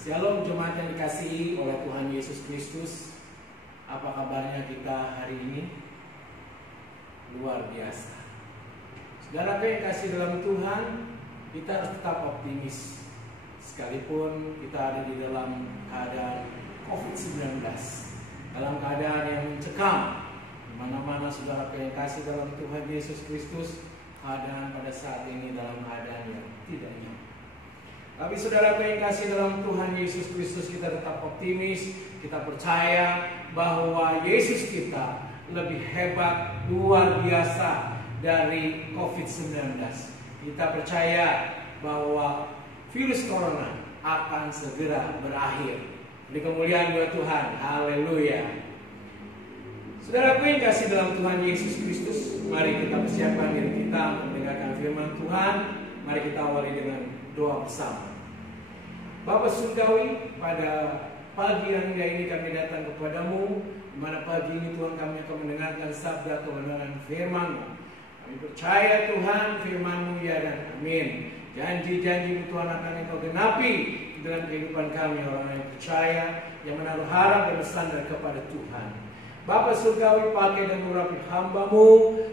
Shalom jemaat yang dikasihi oleh Tuhan Yesus Kristus. Apa kabarnya kita hari ini? Luar biasa. Saudara yang kasih dalam Tuhan, kita harus tetap optimis. Sekalipun kita ada di dalam keadaan COVID-19, dalam keadaan yang mencekam, di mana-mana saudara yang kasih dalam Tuhan Yesus Kristus, keadaan pada saat ini dalam keadaan yang tidak nyaman. Tapi saudara yang kasih dalam Tuhan Yesus Kristus, kita tetap optimis. Kita percaya bahwa Yesus kita lebih hebat, luar biasa dari COVID-19. Kita percaya bahwa virus corona akan segera berakhir. Di kemuliaan buat Tuhan, haleluya. Saudara yang kasih dalam Tuhan Yesus Kristus, mari kita persiapkan diri kita untuk mendengarkan firman Tuhan. Mari kita awali dengan doa bersama. Bapa Surgawi, pada pagi yang indah ini kami datang kepadamu, di mana pagi ini Tuhan kami akan mendengarkan sabda kebenaran firman-Mu. Kami percaya Tuhan firman-Mu ya dan amin. Janji-janji Tuhan akan Engkau genapi dalam kehidupan kami, orang yang percaya, yang menaruh harap dan bersandar kepada Tuhan. Bapa Surgawi, pakai dan urapi hamba-Mu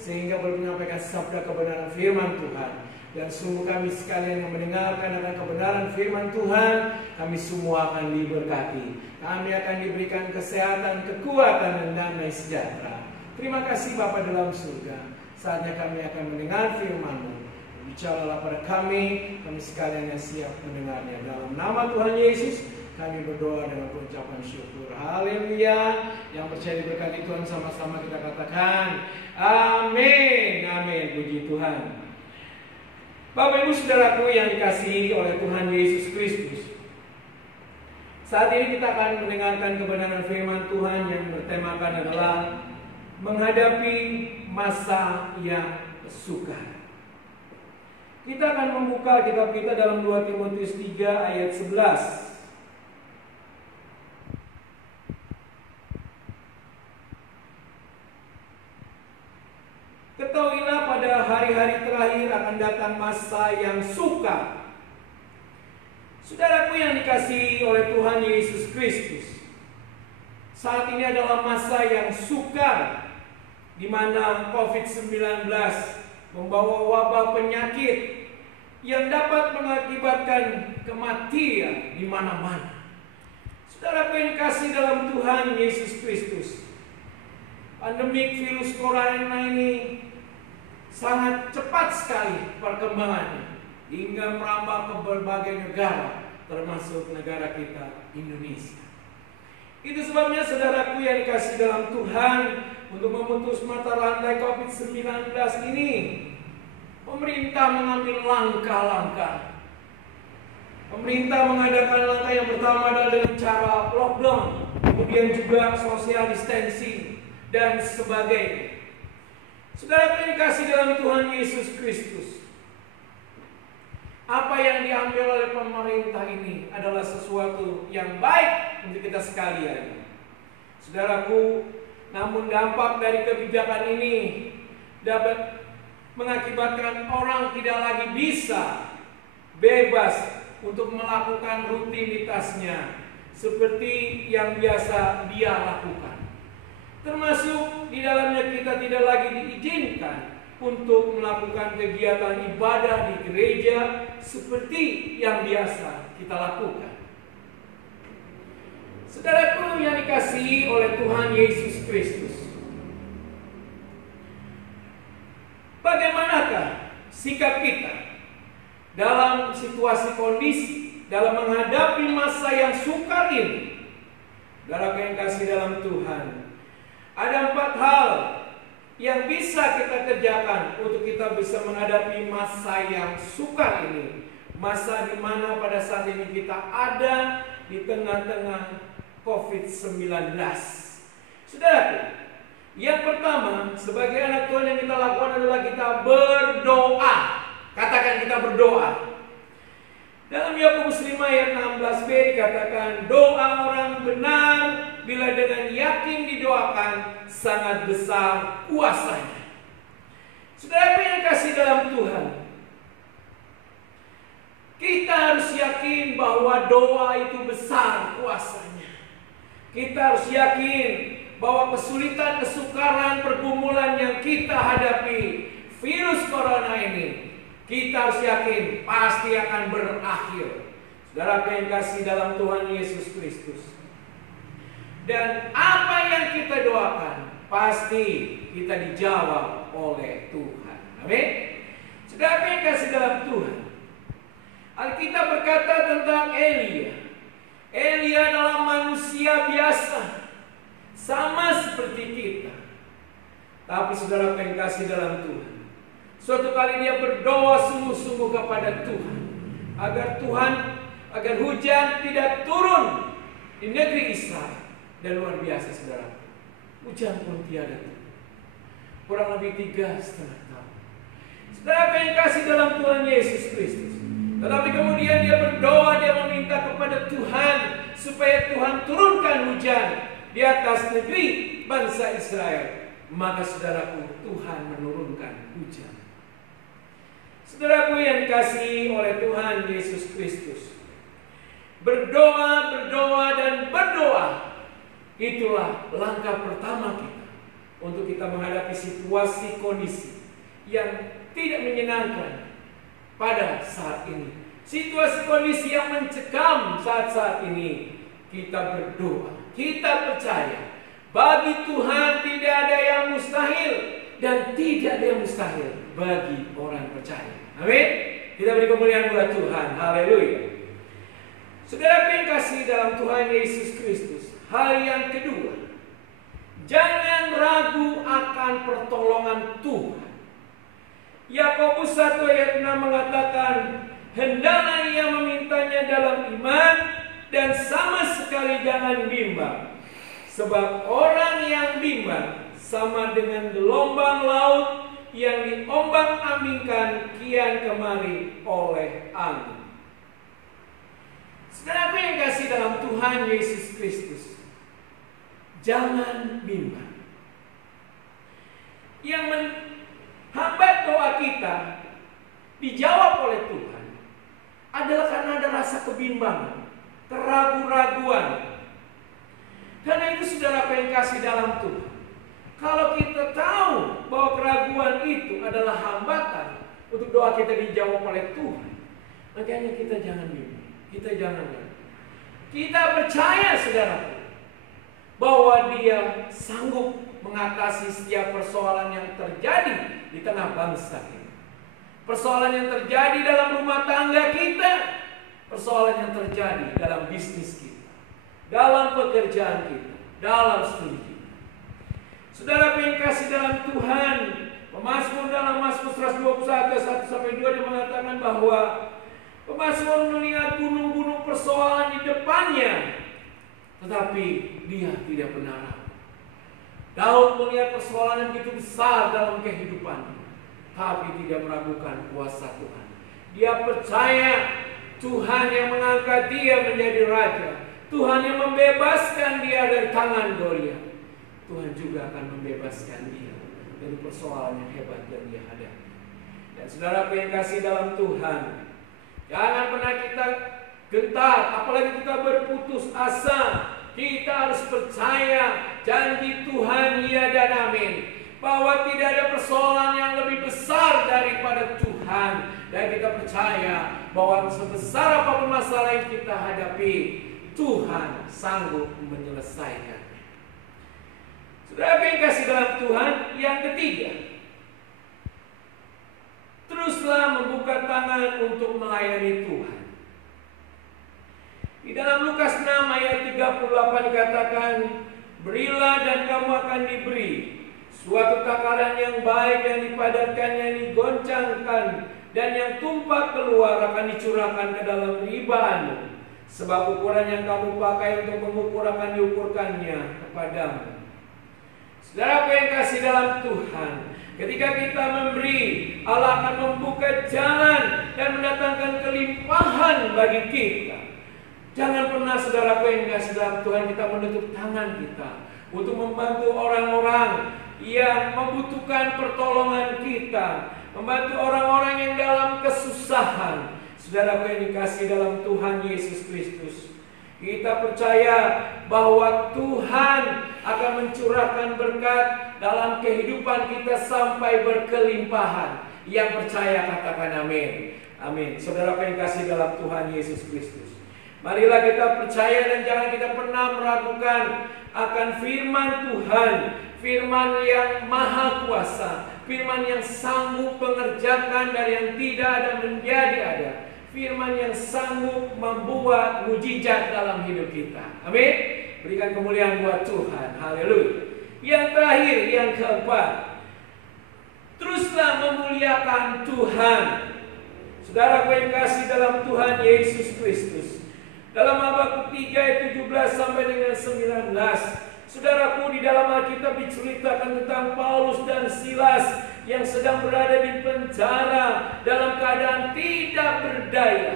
sehingga boleh menyampaikan sabda kebenaran firman Tuhan. Dan sungguh kami sekalian yang mendengarkan akan kebenaran firman Tuhan, kami semua akan diberkati. Kami akan diberikan kesehatan, kekuatan, dan damai sejahtera. Terima kasih Bapa dalam surga. Saatnya kami akan mendengar firman-Mu. Bicaralah pada kami sekalian yang siap mendengarnya. Dalam nama Tuhan Yesus, kami berdoa dengan pengucapan syukur. Haleluya. Yang percaya diberkati Tuhan, sama-sama kita katakan amin. Amin. Puji Tuhan. Bapak Ibu Saudaraku yang dikasihi oleh Tuhan Yesus Kristus, saat ini kita akan mendengarkan kebenaran firman Tuhan yang bertemakan adalah menghadapi masa yang sukar. Kita akan membuka kitab kita dalam 2 Timotius 3 ayat 11. Ketahuilah pada hari-hari terakhir akan datang masa yang sukar. Saudaraku yang dikasihi oleh Tuhan Yesus Kristus, saat ini adalah masa yang sukar, di mana COVID-19 membawa wabah penyakit yang dapat mengakibatkan kematian di mana-mana. Saudaraku yang dikasihi dalam Tuhan Yesus Kristus, pandemik virus corona ini sangat cepat sekali perkembangannya hingga merambah ke berbagai negara, termasuk negara kita Indonesia. Itu sebabnya saudaraku yang dikasih dalam Tuhan, untuk memutus mata rantai COVID-19 ini, pemerintah mengambil langkah-langkah. Pemerintah mengadakan langkah yang pertama adalah dengan cara lockdown, kemudian juga social distancing dan sebagainya. Saudara yang dikasih dalam Tuhan Yesus Kristus, apa yang diambil oleh pemerintah ini adalah sesuatu yang baik untuk kita sekalian. Saudaraku, namun dampak dari kebijakan ini dapat mengakibatkan orang tidak lagi bisa bebas untuk melakukan rutinitasnya seperti yang biasa dia lakukan. Termasuk di dalamnya kita tidak lagi diizinkan untuk melakukan kegiatan ibadah di gereja seperti yang biasa kita lakukan. Saudaraku yang dikasihi oleh Tuhan Yesus Kristus, bagaimanakah sikap kita dalam situasi kondisi, dalam menghadapi masa yang sukar ini? Saudara yang kasih dalam Tuhan, ada 4 hal yang bisa kita kerjakan untuk kita bisa menghadapi masa yang sukar ini. Masa di mana pada saat ini kita ada di tengah-tengah COVID-19. Saudaraku, yang pertama sebagai anak Tuhan yang kita lakukan adalah kita berdoa. Katakan kita berdoa. Dalam Yakobus 5 ayat 16b dikatakan, doa orang benar bila dengan yakin didoakan sangat besar kuasanya. Saudara yang kasih dalam Tuhan, kita harus yakin bahwa doa itu besar kuasanya. Kita harus yakin bahwa kesulitan, kesukaran, pergumulan yang kita hadapi, virus corona ini, kita harus yakin pasti akan berakhir. Saudara yang kasih dalam Tuhan Yesus Kristus. Dan apa yang kita doakan pasti kita dijawab oleh Tuhan. Amin. Saudara yang kasih dalam Tuhan, Alkitab berkata tentang Elia. Elia adalah manusia biasa, sama seperti kita. Tapi saudara yang kasih dalam Tuhan, suatu kali dia berdoa sungguh-sungguh kepada Tuhan agar hujan tidak turun di negeri Israel. Dan luar biasa saudara, hujan pun tiada turun. Kurang lebih 3,5 tahun. Saudara yang kasih dalam Tuhan Yesus Kristus. Tetapi kemudian dia berdoa, dia meminta kepada Tuhan supaya Tuhan turunkan hujan di atas negeri bangsa Israel. Maka saudaraku, Tuhan menurunkan hujan. Saudaraku yang dikasihi oleh Tuhan Yesus Kristus, berdoa, dan berdoa, itulah langkah pertama kita untuk kita menghadapi situasi kondisi yang tidak menyenangkan pada saat ini. Situasi kondisi yang mencekam saat-saat ini, kita berdoa, kita percaya bagi Tuhan tidak ada yang mustahil, dan tidak ada yang mustahil bagi orang percaya. Amin. Kita beri kemuliaan buat Tuhan. Haleluya. Saudara yang kasih dalam Tuhan Yesus Kristus, hal yang kedua, jangan ragu akan pertolongan Tuhan. Yakobus 1 ayat 6 mengatakan, hendaklah ia memintanya dalam iman dan sama sekali jangan bimbang. Sebab orang yang bimbang sama dengan gelombang laut yang diombang-ambingkan kian kemari oleh angin. Saudara yang kasih dalam Tuhan Yesus Kristus, jangan bimbang. Yang menghambat doa kita dijawab oleh Tuhan adalah karena ada rasa kebimbangan, keraguan-raguan. Karena itu saudara yang kasih dalam Tuhan, kalau kita tahu bahwa keraguan itu adalah hambatan untuk doa kita dijawab oleh Tuhan, makanya kita jangan bimbang, kita jangan ragu. Kita percaya saudaraku bahwa Dia sanggup mengatasi setiap persoalan yang terjadi di tengah bangsa ini. Persoalan yang terjadi dalam rumah tangga kita, persoalan yang terjadi dalam bisnis kita, dalam pekerjaan kita, dalam studi kita. Saudara yang kasih dalam Tuhan, pemazmur dalam Mazmur 121 1-2 dia mengatakan bahwa pemazmur melihat gunung-gunung persoalan di depannya, tetapi dia tidak pernah ragu. Daud melihat persoalan yang begitu besar dalam kehidupannya, tapi tidak meragukan kuasa Tuhan. Dia percaya Tuhan yang mengangkat dia menjadi raja, Tuhan yang membebaskan dia dari tangan Goliat, Tuhan juga akan membebaskan dia dari persoalan yang hebat yang dia hadapi. Dan saudara yang kasih dalam Tuhan, jangan pernah kita gentar, apalagi kita berputus asa. Kita harus percaya janji Tuhan ya dan amin, bahwa tidak ada persoalan yang lebih besar daripada Tuhan. Dan kita percaya bahwa sebesar apapun masalah yang kita hadapi, Tuhan sanggup menyelesaikan. Saudara yang kasih dalam Tuhan, yang ketiga, teruslah membuka tangan untuk melayani Tuhan. Di dalam Lukas 6 ayat 38 dikatakan, berilah dan kamu akan diberi, suatu takaran yang baik yang dipadatkannya digoncangkan dan yang tumpah keluar akan dicurahkan ke dalam ribaanmu. Sebab ukuran yang kamu pakai untuk mengukur akan diukurkannya kepadamu. Saudara yang kasih dalam Tuhan, ketika kita memberi, Allah akan membuka jalan dan mendatangkan kelimpahan bagi kita. Jangan pernah saudara yang kasih dalam Tuhan kita menutup tangan kita untuk membantu orang-orang yang membutuhkan pertolongan kita, membantu orang-orang yang dalam kesusahan. Saudaraku yang dikasihi dalam Tuhan Yesus Kristus, kita percaya bahwa Tuhan akan mencurahkan berkat dalam kehidupan kita sampai berkelimpahan. Yang percaya katakan amin. Amin. Saudaraku yang dikasihi dalam Tuhan Yesus Kristus, marilah kita percaya dan jangan kita pernah meragukan akan firman Tuhan, firman yang maha kuasa, firman yang sanggup mengerjakan dari yang tidak ada menjadi ada, firman yang sanggup membuat mujizat dalam hidup kita. Amin. Berikan kemuliaan buat Tuhan. Haleluya. Yang terakhir, yang keempat, teruslah memuliakan Tuhan. Saudara yang kasih dalam Tuhan Yesus Kristus, dalam Habakuk 3 ayat 17 sampai dengan 19, saudaraku, di dalam Alkitab diceritakan tentang Paulus dan Silas yang sedang berada di penjara dalam keadaan tidak berdaya,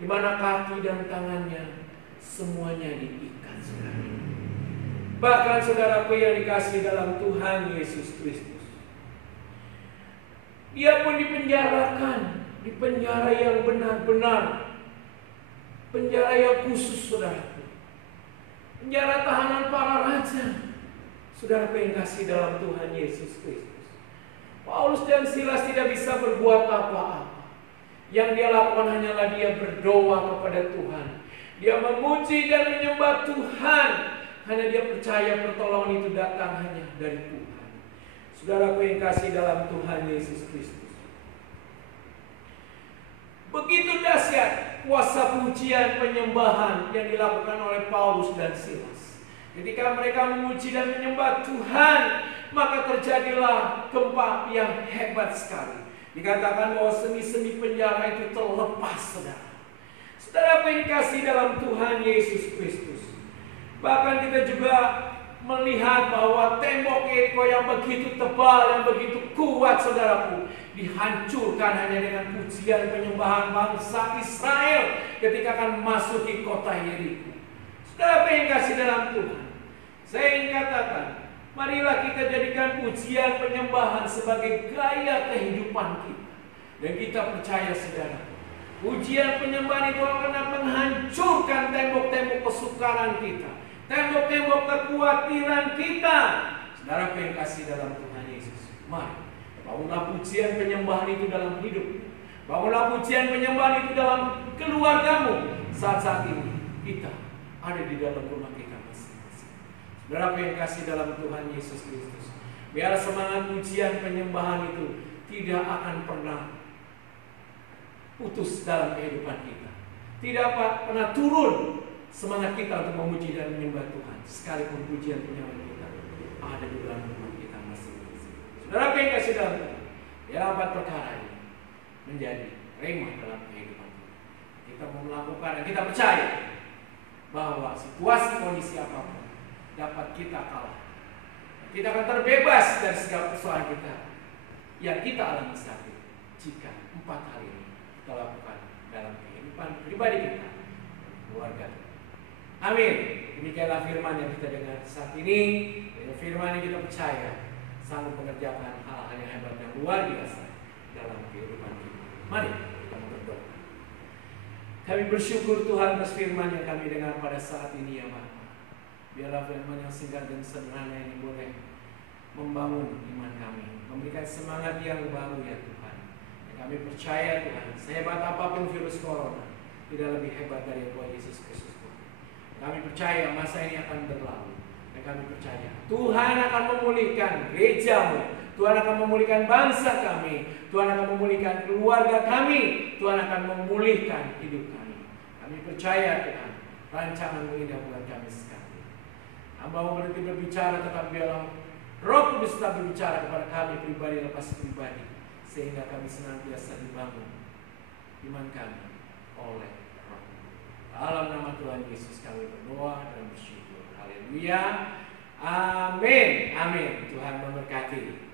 di mana kaki dan tangannya semuanya diikat, saudara. Bahkan saudaraku yang dikasihi dalam Tuhan Yesus Kristus, dia pun dipenjarakan, di penjara yang benar-benar penjara yang khusus, saudaraku, penjara tahanan para raja. Saudara yang kasih dalam Tuhan Yesus Kristus, Paulus dan Silas tidak bisa berbuat apa-apa. Yang dia lakukan hanyalah dia berdoa kepada Tuhan. Dia memuji dan menyembah Tuhan, karena dia percaya pertolongan itu datang hanya dari Tuhan. Saudara yang kasih dalam Tuhan Yesus Kristus, begitu dahsyat kuasa pujian penyembahan yang dilakukan oleh Paulus dan Silas. Ketika mereka memuji dan menyembah Tuhan, maka terjadilah gempa yang hebat sekali. Dikatakan bahwa seni-seni penjara itu terlepas, saudara. Saudara yang dikasihi dalam Tuhan Yesus Kristus, bahkan kita juga melihat bahwa tembok Yeriko yang begitu tebal, yang begitu kuat, saudaraku, dihancurkan hanya dengan pujian penyembahan bangsa Israel ketika akan masuk di kota Yeriko. Saudara yang kasih dalam Tuhan, saya ingin katakan, marilah kita jadikan pujian penyembahan sebagai gaya kehidupan kita. Dan kita percaya, saudara, pujian penyembahan itu akan menghancurkan tembok-tembok kesukaran kita, tembok-tembok kekhawatiran kita. Saudara yang kasih dalam Tuhan Yesus, mari bangunlah pujian penyembahan itu dalam hidup. Bangunlah pujian penyembahan itu dalam keluargamu. Saat-saat ini kita ada di dalam rumah kita masing-masing. Saudara yang kasih dalam Tuhan Yesus Kristus, biar semangat pujian penyembahan itu tidak akan pernah putus dalam kehidupan kita. Tidak pernah turun semangat kita untuk memuji dan menyembah Tuhan, sekalipun pujian penyembahan kita ada di dalam rumah kita masing-masing. Saudara yang kasih dalam Tuhan, ya, 4 perkara ini menjadi remah dalam kehidupan kita. Kita mau melakukan dan kita percaya bahwa situasi kondisi apapun dapat kita kalah. Kita akan terbebas dari segala persoalan kita yang kita alami saat ini jika 4 hal ini kita lakukan dalam kehidupan pribadi kita, keluarga kita. Amin. Demikianlah firman yang kita dengar saat ini. Dengan firman yang kita percaya sanggup mengerjakan hal-hal yang hebat yang luar biasa dalam kehidupan kita. Mari kita berdoa. Kami bersyukur Tuhan atas firman yang kami dengar pada saat ini, ya Bapa. Biarlah firman yang singkat dan sederhana ini boleh membangun iman kami, memberikan semangat yang baru, ya Tuhan. Dan kami percaya Tuhan, sehebat apapun virus corona, tidak lebih hebat dari Tuhan Yesus Kristus. Kami percaya masa ini akan berlalu. Dan kami percaya Tuhan akan memulihkan gereja-Mu, Tuhan akan memulihkan bangsa kami, Tuhan akan memulihkan keluarga kami, Tuhan akan memulihkan hidup kami. Kami percaya Tuhan, rancangan-Mu indah buat kami sekali. Hamba mau berhenti berbicara, tetapi biarlah Roh Kudus tetap berbicara kepada kami pribadi lepas pribadi, sehingga kami senantiasa dibangun iman kami oleh Roh. Dalam nama Tuhan Yesus kami berdoa dan bersyukur. Haleluya. Amin. Amin. Tuhan memberkati.